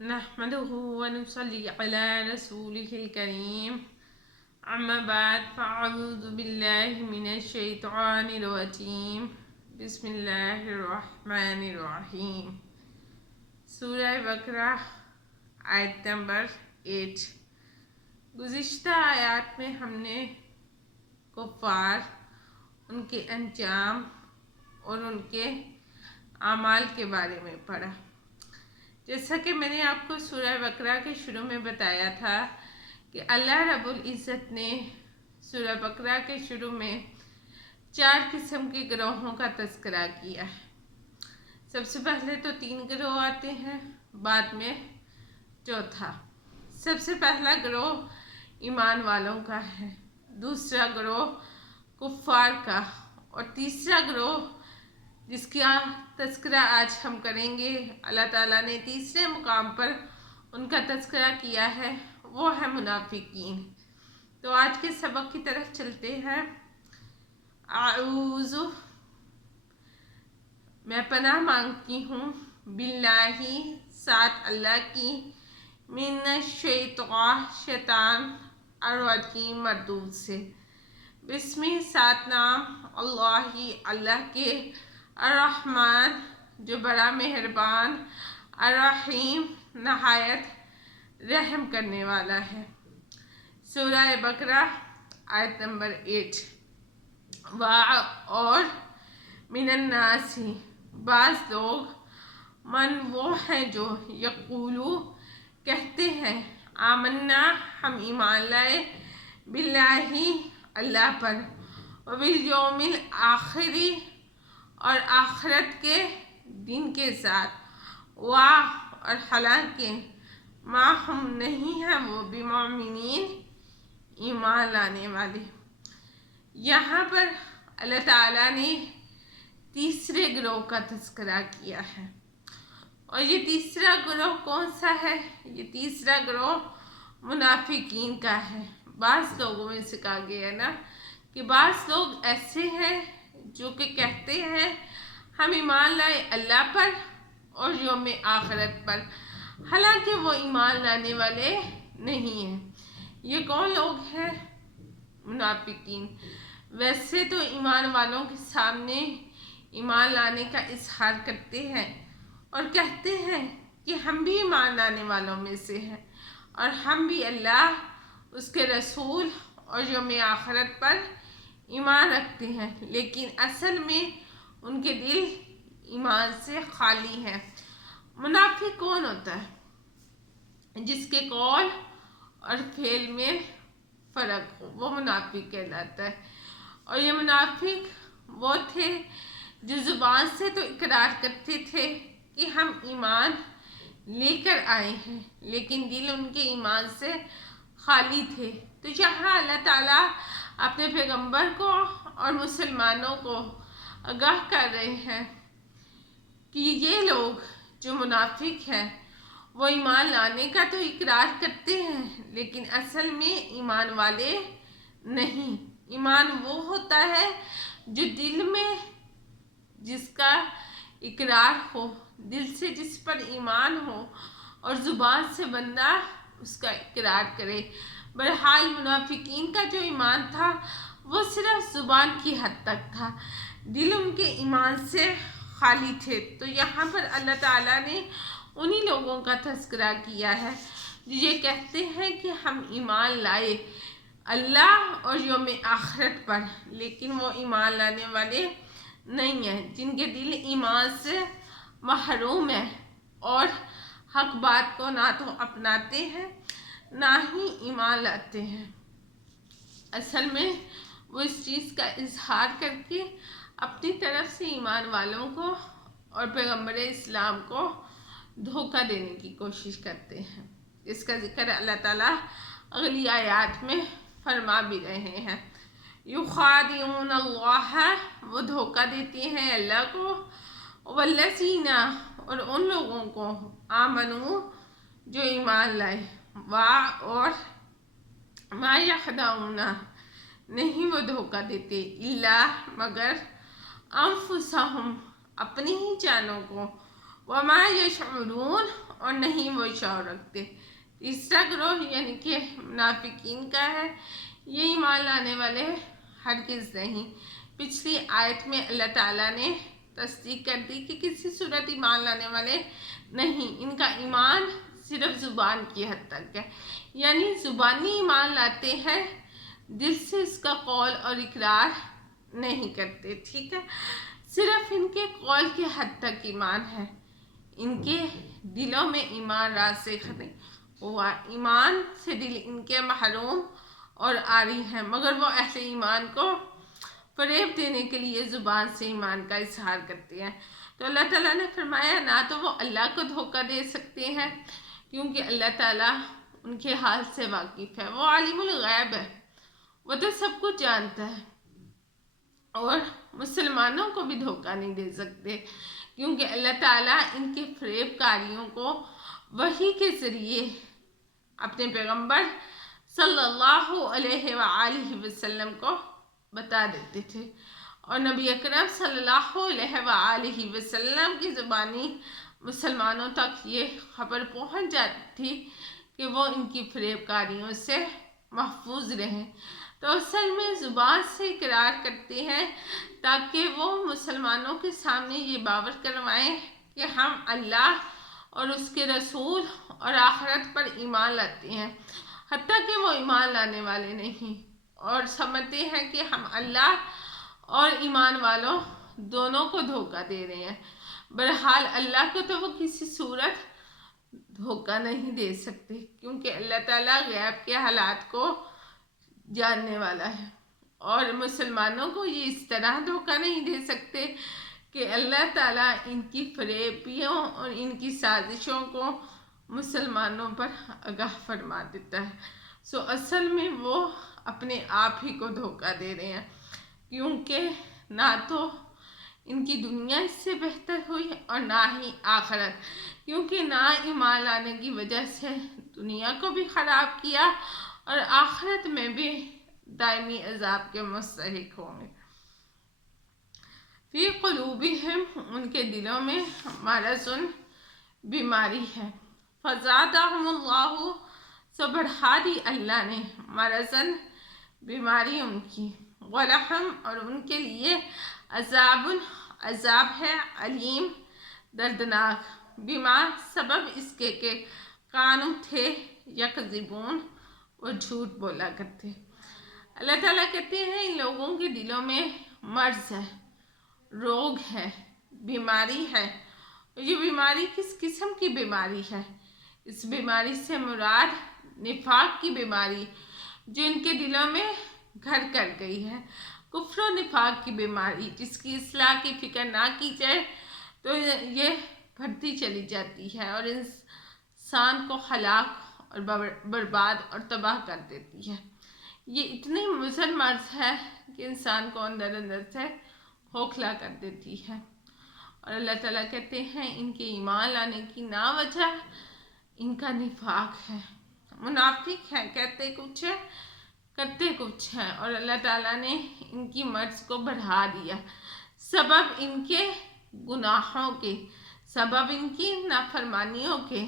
نحمده ونصلي على رسوله الكريم أما بعد فأعوذ بالله من الشيطان الرجيم بسم الله الرحمن الرحیم سورہ بقرہ آیت نمبر 8۔ گزشتہ آیات میں ہم نے کفار، ان کے انجام اور ان کے اعمال کے بارے میں پڑھا۔ جیسا کہ میں نے آپ کو سورہ بقرہ کے شروع میں بتایا تھا کہ اللہ رب العزت نے سورہ بقرہ کے شروع میں 4 قسم کے گروہوں کا تذکرہ کیا ہے۔ سب سے پہلے تو 3 گروہ آتے ہیں، بعد میں چوتھا۔ سب سے پہلا گروہ ایمان والوں کا ہے، دوسرا گروہ کفار کا، اور تیسرا گروہ جس کا تذکرہ آج ہم کریں گے، اللہ تعالیٰ نے تیسرے مقام پر ان کا تذکرہ کیا ہے، وہ ہے منافقین۔ تو آج کے سبق کی طرف چلتے ہیں۔ اعوذ، میں پناہ مانگتی ہوں، باللہ، ساتھ اللہ کی، من الشیطان، شیطان الرجیم، مردود سے، بسم، ساتھ نام، اللہ، اللہ کے، الرحمن، جو بڑا مہربان، الرحیم، نہایت رحم کرنے والا ہے۔ سورہ بقرہ آیت نمبر 8۔ اور من الناس، بعض لوگ، من وہ ہیں جو، یقولو کہتے ہیں، آمنا ہم ایمان لائے، باللہ اللہ پر، وبالیوم الآخری اور آخرت کے دن کے ساتھ، اور حالانکہ ما ہم نہیں ہیں وہ بمؤمنین ایمان لانے والے۔ یہاں پر اللہ تعالیٰ نے تیسرے گروہ کا تذکرہ کیا ہے، اور یہ تیسرا گروہ کون سا ہے؟ یہ تیسرا گروہ منافقین کا ہے۔ بعض لوگوں میں سے کہا گیا ہے نا کہ بعض لوگ ایسے ہیں جو کہ کہتے ہیں ہم ایمان لائے اللہ پر اور یوم آخرت پر، حالانکہ وہ ایمان لانے والے نہیں ہیں۔ یہ کون لوگ ہیں؟ منافقین۔ ویسے تو ایمان والوں کے سامنے ایمان لانے کا اظہار کرتے ہیں اور کہتے ہیں کہ ہم بھی ایمان لانے والوں میں سے ہیں اور ہم بھی اللہ، اس کے رسول اور یوم آخرت پر ایمان رکھتے ہیں، لیکن اصل میں ان کے دل ایمان سے خالی ہیں۔ منافق کون ہوتا ہے؟ جس کے قول اور فعل میں فرق ہو، وہ منافق کہلاتا ہے۔ اور یہ منافق وہ تھے جو زبان سے تو اقرار کرتے تھے کہ ہم ایمان لے کر آئے ہیں، لیکن دل ان کے ایمان سے خالی تھے۔ تو یہاں اللہ تعالیٰ اپنے پیغمبر کو اور مسلمانوں کو آگاہ کر رہے ہیں کہ یہ لوگ جو منافق ہیں وہ ایمان لانے کا تو اقرار کرتے ہیں، لیکن اصل میں ایمان والے نہیں۔ ایمان وہ ہوتا ہے جو دل میں جس کا اقرار ہو، دل سے جس پر ایمان ہو اور زبان سے بندہ اس کا اقرار کرے۔ بہرحال منافقین کا جو ایمان تھا وہ صرف زبان کی حد تک تھا، دل ان کے ایمان سے خالی تھے۔ تو یہاں پر اللہ تعالیٰ نے انہی لوگوں کا تذکرہ کیا ہے جو یہ کہتے ہیں کہ ہم ایمان لائے اللہ اور یوم آخرت پر، لیکن وہ ایمان لانے والے نہیں ہیں، جن کے دل ایمان سے محروم ہیں اور حق بات کو نہ تو اپناتے ہیں نہ ہی ایمان لاتے ہیں۔ اصل میں وہ اس چیز کا اظہار کر کے اپنی طرف سے ایمان والوں کو اور پیغمبر اسلام کو دھوکہ دینے کی کوشش کرتے ہیں۔ اس کا ذکر اللہ تعالیٰ اگلی آیات میں فرما بھی رہے ہیں۔ یخادعون اللہ، وہ دھوکہ دیتے ہیں اللہ کو، والذین، اور ان لوگوں کو، آمنو، جو ایمان لائے، اور ما یخدعون، نہیں وہ دھوکہ دیتے، الا، مگر، انفسہم، اپنی ہی جانوں کو، وما یشعرون، اور نہیں وہ شعور رکھتے۔ تیسرا گروہ یعنی کہ منافقین کا ہے، یہ ایمان لانے والے ہرگز نہیں۔ پچھلی آیت میں اللہ تعالیٰ نے تصدیق کر دی کہ کسی صورت ایمان لانے والے نہیں، ان کا ایمان صرف زبان کی حد تک ہے، یعنی زبانی ایمان لاتے ہیں، دل سے اس کا قول اور اقرار نہیں کرتے، ٹھیک ہے، صرف ان کے قول کی حد تک ایمان ہے، ان کے دلوں میں ایمان راسخ نہیں ہوا، ایمان سے دل ان کے محروم اور عاری ہیں، مگر وہ اہل ایمان کو فریب دینے کے لیے زبان سے ایمان کا اظہار کرتے ہیں۔ تو اللہ تعالیٰ نے فرمایا نہ تو وہ اللہ کو دھوکہ دے سکتے ہیں کیونکہ اللہ تعالیٰ ان کے حال سے واقف ہے، وہ عالم الغیب ہے، وہ تو سب کچھ جانتا ہے، اور مسلمانوں کو بھی دھوکہ نہیں دے سکتے کیونکہ اللہ تعالیٰ ان کے فریب کاریوں کو وحی کے ذریعے اپنے پیغمبر صلی اللہ علیہ وآلہ وسلم کو بتا دیتے تھے، اور نبی اکرم صلی اللہ علیہ وآلہ وسلم کی زبانی مسلمانوں تک یہ خبر پہنچ جاتی تھی کہ وہ ان کی فریب کاریوں سے محفوظ رہیں۔ تو اصل میں زبان سے اقرار کرتے ہیں تاکہ وہ مسلمانوں کے سامنے یہ باور کروائیں کہ ہم اللہ اور اس کے رسول اور آخرت پر ایمان لاتے ہیں، حتیٰ کہ وہ ایمان لانے والے نہیں، اور سمجھتے ہیں کہ ہم اللہ اور ایمان والوں دونوں کو دھوکہ دے رہے ہیں۔ بہرحال اللہ کو تو وہ کسی صورت دھوکہ نہیں دے سکتے کیونکہ اللہ تعالیٰ غیب کے حالات کو جاننے والا ہے، اور مسلمانوں کو یہ اس طرح دھوکہ نہیں دے سکتے کہ اللہ تعالیٰ ان کی فریبیوں اور ان کی سازشوں کو مسلمانوں پر آگاہ فرما دیتا ہے۔ اصل میں وہ اپنے آپ ہی کو دھوکہ دے رہے ہیں کیونکہ نہ تو ان کی دنیا اس سے بہتر ہوئی اور نہ ہی آخرت، کیونکہ نہ ایمان لانے کی وجہ سے دنیا کو بھی خراب کیا اور آخرت میں بھی دائمی عذاب کے مستحق ہوں گے۔ فی قلوبہم، ان کے دلوں میں مرض، بیماری ہے، فزادہم اللہ، سو بڑھا دی اللہ نے، مرضاً، بیماری ان کی، ولہم، اور ان کے لیے عذاب، عذاب ہے، علیم، دردناک، بما، سبب اس کے کہ کانوا تھے، یکذبون، وہ جھوٹ بولا کرتے۔ اللہ تعالیٰ کہتے ہیں ان لوگوں کے دلوں میں مرض ہے، روگ ہے، بیماری ہے، یہ بیماری کس قسم کی بیماری ہے؟ اس بیماری سے مراد نفاق کی بیماری جو ان کے دلوں میں گھر کر گئی ہے، کفر و نفاق کی بیماری جس کی اصلاح کی فکر نہ کی جائے تو یہ بڑھتی چلی جاتی ہے اور انسان کو ہلاک اور برباد اور تباہ کر دیتی ہے۔ یہ اتنی مضر مرض ہے کہ انسان کو اندر اندر سے کھوکھلا کر دیتی ہے، اور اللہ تعالیٰ کہتے ہیں ان کے ایمان لانے کی نا وجہ ان کا نفاق ہے، منافق ہے، کہتے کچھ ہے کرتے کچھ ہے، اور اللہ تعالیٰ نے ان کی مرض کو بڑھا دیا، سبب ان کے گناہوں کے، سبب ان کی نافرمانیوں کے،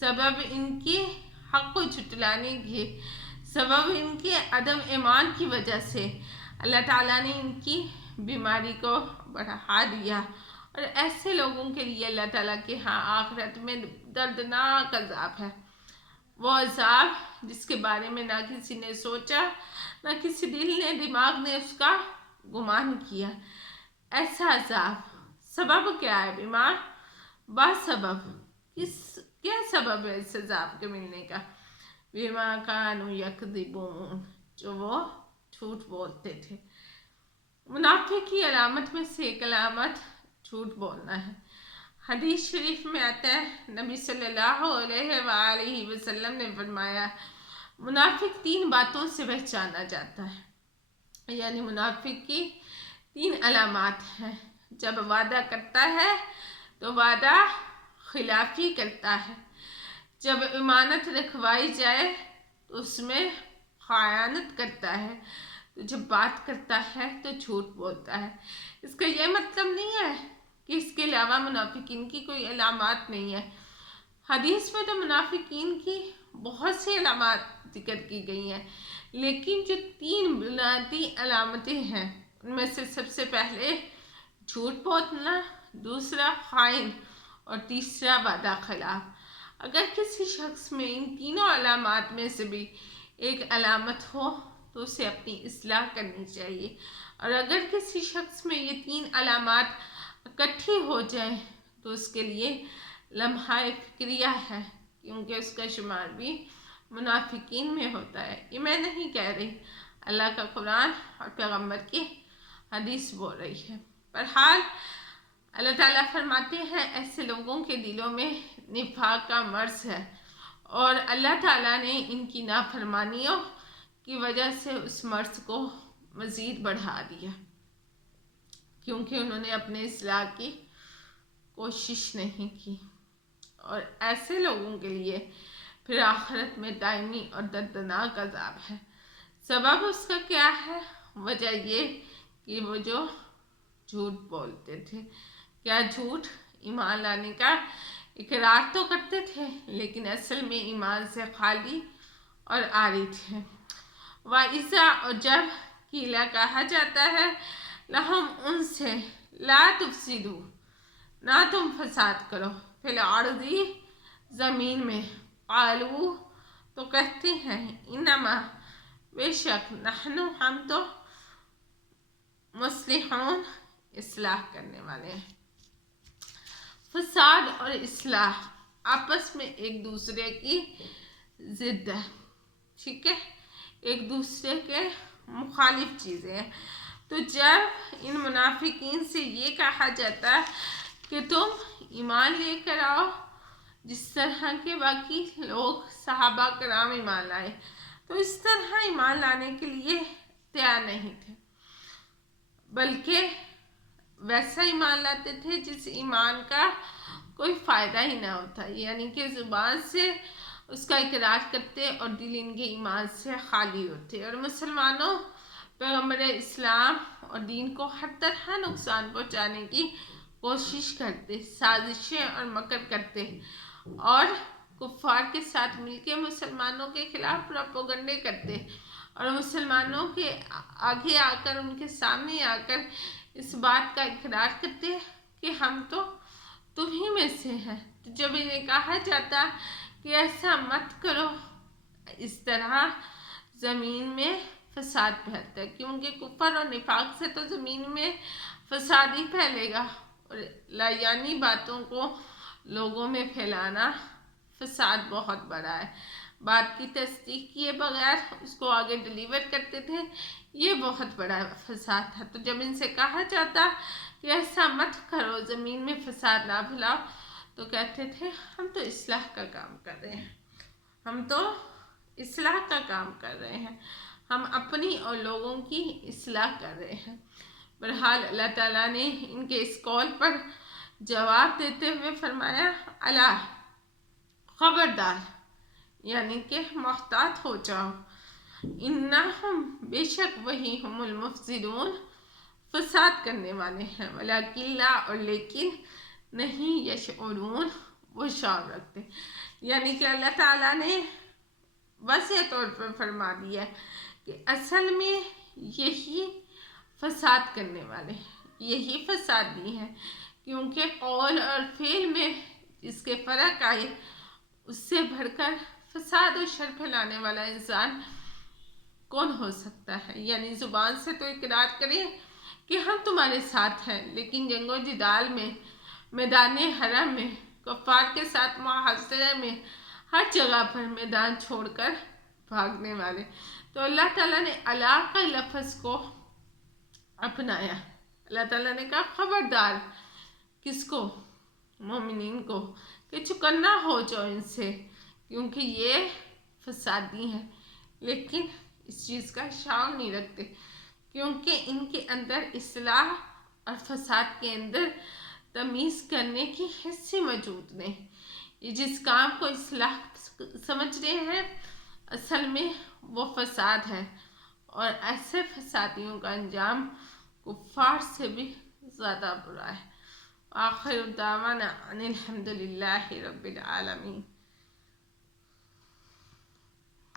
سبب ان کی حق کو جھٹلانے کے، سبب ان کے عدم ایمان کی وجہ سے اللہ تعالیٰ نے ان کی بیماری کو بڑھا دیا، اور ایسے لوگوں کے لیے اللہ تعالیٰ کے ہاں آخرت میں دردناک عذاب ہے، وہ عذاب جس کے بارے میں نہ کسی نے سوچا، نہ کسی دل نے، دماغ نے اس کا گمان کیا، ایسا عذاب۔ سبب کیا ہے؟ بیمار با سبب، کیا سبب ہے اس عذاب کے ملنے کا؟ بما کانوا یکذبون، جو وہ جھوٹ بولتے تھے۔ منافق کی علامت میں سے ایک علامت جھوٹ بولنا ہے۔ حدیث شریف میں آتا ہے نبی صلی اللہ علیہ وآلہ وسلم نے فرمایا منافق 3 باتوں سے پہچانا جاتا ہے، یعنی منافق کی 3 علامات ہیں۔ جب وعدہ کرتا ہے تو وعدہ خلافی کرتا ہے، جب امانت رکھوائی جائے تو اس میں خیانت کرتا ہے، تو جب بات کرتا ہے تو جھوٹ بولتا ہے۔ اس کا یہ مطلب نہیں ہے کہ اس کے علاوہ منافقین کی کوئی علامات نہیں ہے، حدیث میں تو منافقین کی بہت سی علامات ذکر کی گئی ہیں، لیکن جو 3 بنیادی علامتیں ہیں ان میں سے سب سے پہلے جھوٹ بولنا، دوسرا خائن اور تیسرا وعدہ خلاف۔ اگر کسی شخص میں ان تینوں علامات میں سے بھی ایک علامت ہو تو اسے اپنی اصلاح کرنی چاہیے، اور اگر کسی شخص میں یہ 3 علامات اکٹھی ہو جائیں تو اس کے لیے لمحہ فکریہ ہے، کیونکہ اس کا شمار بھی منافقین میں ہوتا ہے۔ یہ میں نہیں کہہ رہی، اللہ کا قرآن اور پیغمبر کی حدیث بول رہی ہے۔ بہرحال اللہ تعالیٰ فرماتے ہیں ایسے لوگوں کے دلوں میں نفاق کا مرض ہے، اور اللہ تعالیٰ نے ان کی نافرمانیوں کی وجہ سے اس مرض کو مزید بڑھا دیا، کیونکہ انہوں نے اپنے اصلاح کی کوشش نہیں کی۔ اور ایسے لوگوں کے لیے پھر آخرت میں دائمی اور دردناک عذاب ہے۔ سبب اس کا کیا ہے؟ وجہ یہ کہ وہ جو جھوٹ بولتے تھے۔ کیا جھوٹ؟ ایمان لانے کا اقرار تو کرتے تھے لیکن اصل میں ایمان سے خالی اور عاری تھے۔ وَإِذَا، اور جب قیلا کہا جاتا ہے لہم ان سے، لا تفسدوا، نہ تم فساد کرو، فی الارض، زمین میں، قالوا، تو کہتے ہیں، انما، بے شک، نحن، ہم تو، مصلحون، اصلاح کرنے والے ہیں۔ فساد اور اصلاح آپس میں ایک دوسرے کی ضد ہے، ٹھیک ہے، ایک دوسرے کے مخالف چیزیں ہیں۔ تو جب ان منافقین سے یہ کہا جاتا ہے کہ تم ایمان لے کر آؤ جس طرح کے باقی لوگ صحابہ کرام ایمان لائے، تو اس طرح ایمان لانے کے لیے تیار نہیں تھے، بلکہ ویسا ایمان لاتے تھے جس ایمان کا کوئی فائدہ ہی نہ ہوتا، یعنی کہ زبان سے اس کا اقرار کرتے اور دل ان کے ایمان سے خالی ہوتے، اور مسلمانوں، پیغمبر اسلام اور دین کو ہر طرح نقصان پہنچانے کی کوشش کرتے، سازشیں اور مکر کرتے، اور کفار کے ساتھ مل کے مسلمانوں کے خلاف پروپیگنڈے کرتے، اور مسلمانوں کے آگے آ کر، ان کے سامنے آ کر اس بات کا اقرار کرتے کہ ہم تو تمہیں میں سے ہیں۔ تو جب انہیں کہا جاتا کہ ایسا مت کرو، اس طرح زمین میں فساد پھیلتا ہے، کیونکہ کفر اور نفاق سے تو زمین میں فساد ہی پھیلے گا، اور لایانی باتوں کو لوگوں میں پھیلانا فساد بہت بڑا ہے۔ بات کی تصدیق کیے بغیر اس کو آگے ڈیلیور کرتے تھے، یہ بہت بڑا فساد تھا۔ تو جب ان سے کہا جاتا کہ ایسا مت کرو، زمین میں فساد نہ پھیلاؤ، تو کہتے تھے ہم تو اصلاح کا کام کر رہے ہیں، ہم تو اصلاح کا کام کر رہے ہیں، ہم اپنی اور لوگوں کی اصلاح کر رہے ہیں۔ بہرحال اللہ تعالیٰ نے ان کے اس قول پر جواب دیتے ہوئے فرمایا، الا، خبردار، یعنی کہ محتاط ہو جاؤ، انہم، بے شک وہی، ہم المفسدون، فساد کرنے والے ہیں، ولیکن لا، اور لیکن نہیں، یشعرون، وہ شعور رکھتے، یعنی کہ اللہ تعالیٰ نے واضح طور پر فرما دیا کہ اصل میں یہی فساد کرنے والے ہیں، یہی فسادی ہیں، کیونکہ قول اور فعل میں اس کے فرق آئے، اس سے بڑھ کر فساد و شر پھیلانے والا انسان کون ہو سکتا ہے؟ یعنی زبان سے تو اقرار کریں کہ ہم تمہارے ساتھ ہیں، لیکن جنگ و جدال میں، میدان حرم میں، کفار کے ساتھ محاصرے میں، ہر جگہ پر میدان چھوڑ کر بھاگنے والے۔ تو اللہ تعالیٰ نے اللہ کا لفظ کو اپنایا، اللہ تعالیٰ نے کہا خبردار، کس کو؟ مومنین کو، کہ چکنا ہو جاؤ ان سے، کیونکہ یہ فسادی ہیں، لیکن اس چیز کا شعور نہیں رکھتے، کیونکہ ان کے اندر اصلاح اور فساد کے اندر تمیز کرنے کی حس ہی موجود نہیں۔ یہ جس کام کو اصلاح سمجھ رہے ہیں، اصل میں وہ فساد ہے، اور ایسے فسادیوں کا انجام کفار سے بھی زیادہ برا ہے۔ وآخر دعوانا ان الحمد للہ رب العالمین.